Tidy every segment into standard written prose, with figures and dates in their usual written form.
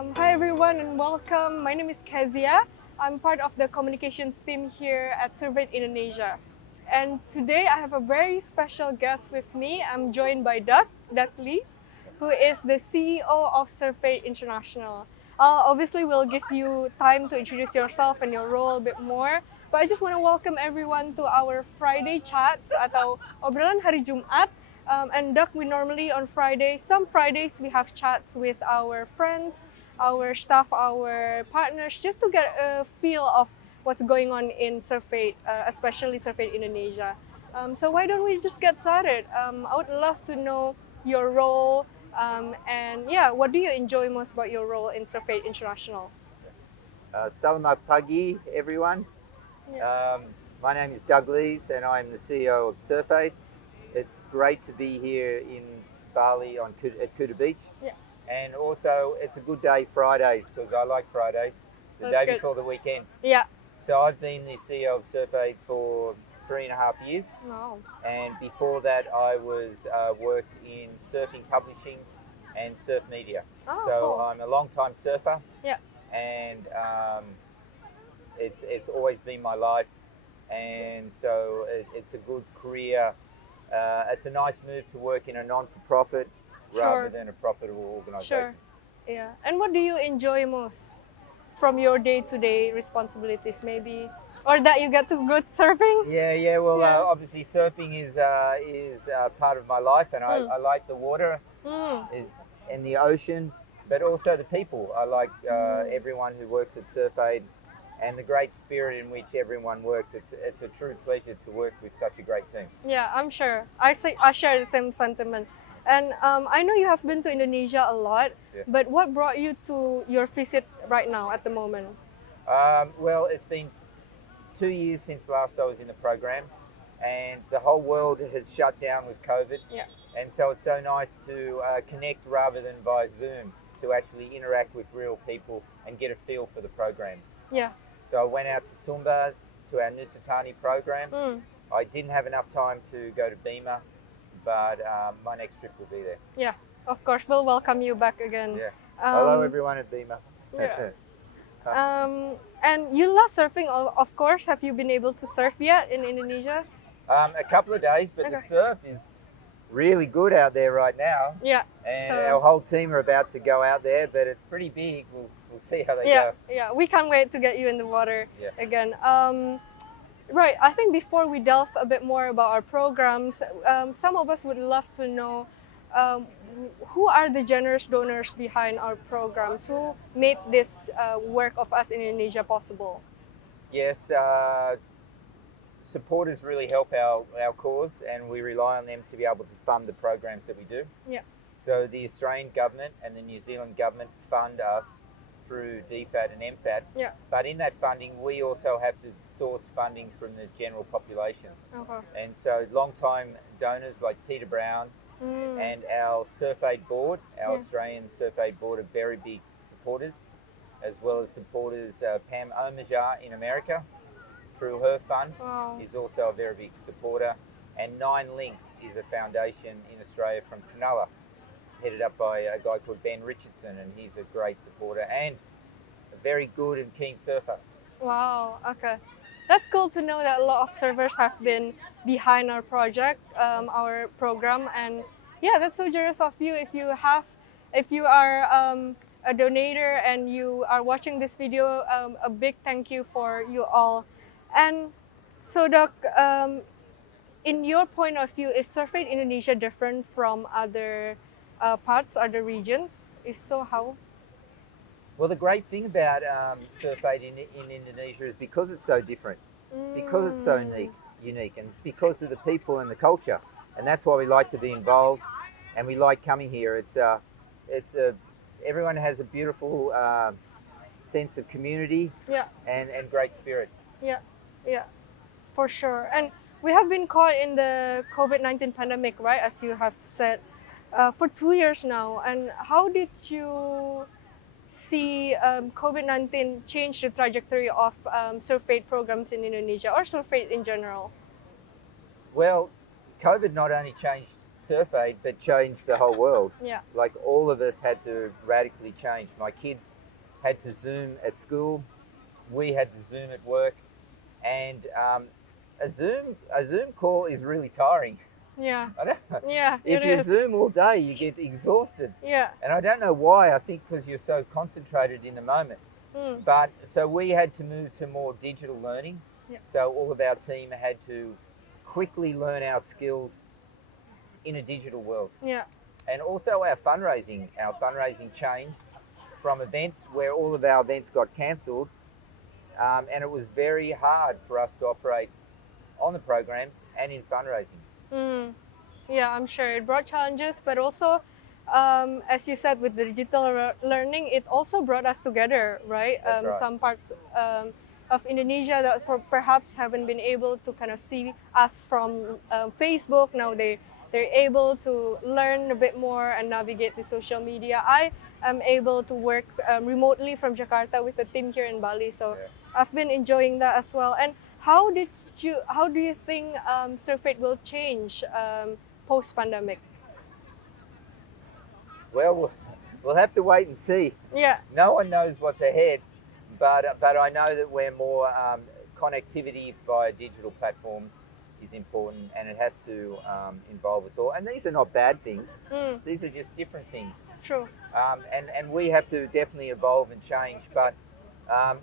Hi everyone and welcome. My name is Kezia. I'm part of the communications team here at Survey Indonesia. And today I have a very special guest with me. I'm joined by Doug Lee, who is the CEO of Survey International. Obviously, we'll give you time to introduce yourself and your role a bit more. But I just want to welcome everyone to our Friday chats atau Obrolan hari Jumat. And Doug, we normally on Friday, some Fridays we have chats with our friends, our staff, our partners, just to get a feel of what's going on in Survey, especially Survey Indonesia. So why don't we just get started? I would love to know your role, and yeah, what do you enjoy most about your role in Survey International? Selamat pagi, everyone. Yeah. My name is Doug Lees, and I'm the CEO of Surfaid. It's great to be here in Bali at Kuta Beach. Yeah. And also, it's a good day Fridays because I like Fridays, the That's day good. before the weekend. Yeah. So I've been the CEO of Surfaid for 3.5 years. Wow. And before that, I was worked in surfing publishing and surf media. Oh, So cool. I'm a long-time surfer. Yeah. And it's always been my life, and so it's a good career. It's a nice move to work in a non-for-profit rather than a profitable Sure. organisation. Yeah. And what do you enjoy most from your day-to-day responsibilities, maybe, or that you get to go surfing? Yeah. Well, Yeah. obviously surfing is part of my life, and I like the water and the ocean, but also the people. I like everyone who works at Surfaid and the great spirit in which everyone works. It's a true pleasure to work with such a great team. Yeah, I'm sure. I share the same sentiment. And I know you have been to Indonesia a lot, Yeah. but what brought you to your visit right now at the moment? Well, it's been 2 years since last I was in the program, and the whole world has shut down with COVID. Yeah. And so it's so nice to connect rather than via Zoom, to actually interact with real people and get a feel for the programs. Yeah. So I went out to Sumba to our Nusantani program. I didn't have enough time to go to Bima, but my next trip will be there. Yeah, of course. We'll welcome you back again. Yeah. Hello, everyone at Bima. Yeah. And you love surfing, of course. Have you been able to surf yet in Indonesia? A couple of days, but the Okay. surf is really good out there right now. Yeah. And So- our whole team are about to go out there, but it's pretty big. We'll see how they Yeah, go. yeah. We can't wait to get you in the water Yeah. again. Right. I think before we delve a bit more about our programs, some of us would love to know who are the generous donors behind our programs, who made this work of us in Indonesia possible. Yes, supporters really help our cause, and we rely on them to be able to fund the programs that we do. Yeah. So the Australian government and the New Zealand government fund us through DFAT and MFAT. Yeah. But in that funding, we also have to source funding from the general population. Okay. And so long-time donors like Peter Brown and our Surfaid board, our Australian Surfaid board, are very big supporters, as well as supporters. Pam Omajar in America, through her fund, Wow. is also a very big supporter. And 9 Links is a foundation in Australia from Cronulla, headed up by a guy called Ben Richardson, and he's a great supporter and a very good and keen surfer. Wow. Okay. That's cool to know that a lot of servers have been behind our project, our program, and yeah, that's so generous of you. If you are a donator and you are watching this video, a big thank you for you all. And so, Doc, in your point of view, is Surfing Indonesia different from other parts, other regions? If so, how? Well, the great thing about Surfaid in Indonesia is because it's so different, because it's so unique, and because of the people and the culture, and that's why we like to be involved, and we like coming here. Everyone has a beautiful sense of community, Yeah. and great spirit. Yeah, yeah, for sure. And we have been caught in the COVID-19 pandemic, right? As you have said, for 2 years now. And how did you see COVID-19 change the trajectory of survey programs in Indonesia or survey in general? Well, COVID not only changed Surf Aid, but changed the whole world. Yeah. Like all of us had to radically change. My kids had to Zoom at school. We had to Zoom at work, and a Zoom call is really tiring. Yeah. I don't know. Yeah. If It you is. Zoom all day, you get exhausted. Yeah. And I don't know why. I think because you're so concentrated in the moment. Mm. But so we had to move to more digital learning. Yeah. So all of our team had to quickly learn our skills in a digital world. Yeah. And also our fundraising changed from events where all of our events got cancelled, and it was very hard for us to operate on the programs and in fundraising. Mm. Yeah, I'm sure it brought challenges, but also, as you said, with the digital learning, it also brought us together, right? That's right. Some parts of Indonesia that perhaps haven't been able to kind of see us from Facebook, now they're able to learn a bit more and navigate the social media. I am able to work remotely from Jakarta with the team here in Bali, so Yeah. I've been enjoying that as well. And how do you think Surf Aid will change post-pandemic? Well, we'll have to wait and see. Yeah. No one knows what's ahead, but I know that we're more connectivity via digital platforms is important, and it has to involve us all. And these are not bad things. Mm, These are just different things. true. And we have to definitely evolve and change, but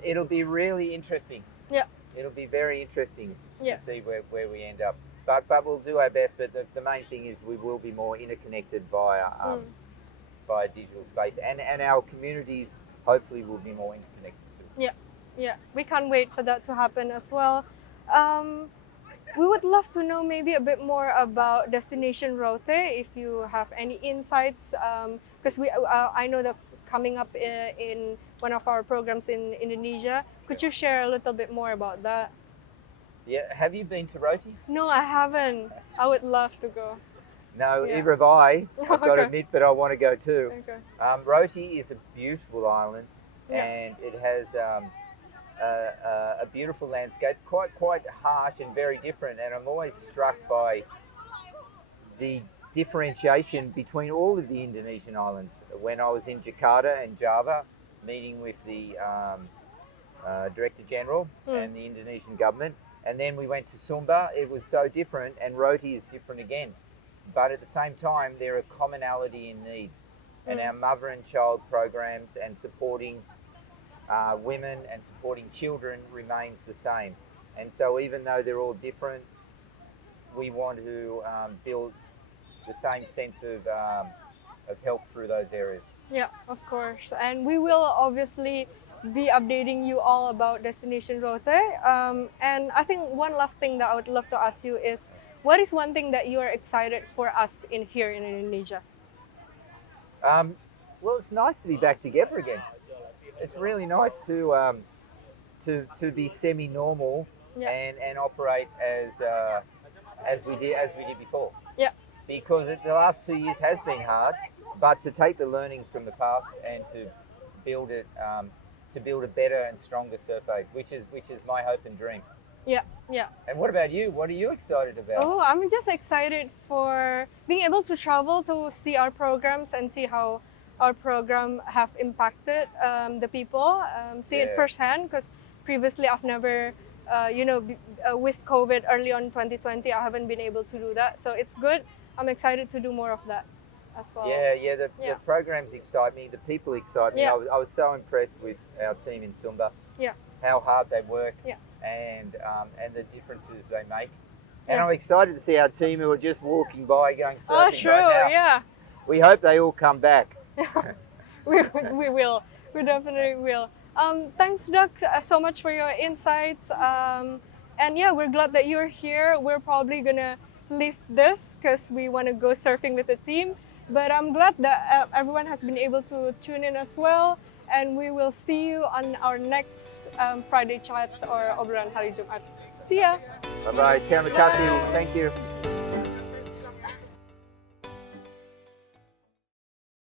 it'll be really interesting. Yeah. It'll be very interesting Yeah. to see where we end up. But we'll do our best. But the main thing is we will be more interconnected via digital space, and our communities hopefully will be more interconnected too. Yeah, we can't wait for that to happen as well. We would love to know maybe a bit more about Destination Rote, if you have any insights, because I know that's coming up in one of our programs in Indonesia. Could you share a little bit more about that? Yeah. Have you been to Roti? No, I haven't. I would love to go. No, Yeah. either have I. I've got to Okay. admit, but I want to go too. Okay. Roti is a beautiful island, Yeah. and it has a beautiful landscape, quite harsh and very different. And I'm always struck by the differentiation between all of the Indonesian islands. When I was in Jakarta and Java, meeting with the Director General and the Indonesian government, and then we went to Sumba, it was so different, and Roti is different again. But at the same time, there are commonality in needs, and our mother and child programs and supporting women and supporting children remains the same. And so even though they're all different, we want to build the same sense of help through those areas. Yeah, of course. And we will obviously be updating you all about Destination Rote. And I think one last thing that I would love to ask you is, what is one thing that you are excited for us here in Indonesia? Well, it's nice to be back together again. It's really nice to be semi-normal Yeah. and operate as we did before. Yeah. Because the last 2 years has been hard, but to take the learnings from the past and to build a better and stronger Surf Aid, which is my hope and dream. Yeah, yeah. And what about you? What are you excited about? Oh, I'm just excited for being able to travel to see our programs and see how our program have impacted the people, see it Yeah. firsthand, because previously I've never, with COVID early on 2020, I haven't been able to do that. So it's good. I'm excited to do more of that as well. Yeah, the Yeah. programs excite me. The people excite me. Yeah. I was so impressed with our team in Sumba. Yeah. How hard they work. Yeah. And the differences they make. And Yeah. I'm excited to see our team who are just walking by going surfing Oh, true. right now. Yeah. We hope they all come back. we will. We definitely will. Thanks, Doug, so much for your insights. And yeah, we're glad that you're here. We're probably gonna leave this because we want to go surfing with the team. But I'm glad that everyone has been able to tune in as well. And we will see you on our next Friday chats or Obrolan Hari Jumat. See ya. Bye-bye. Terima kasih. Thank you.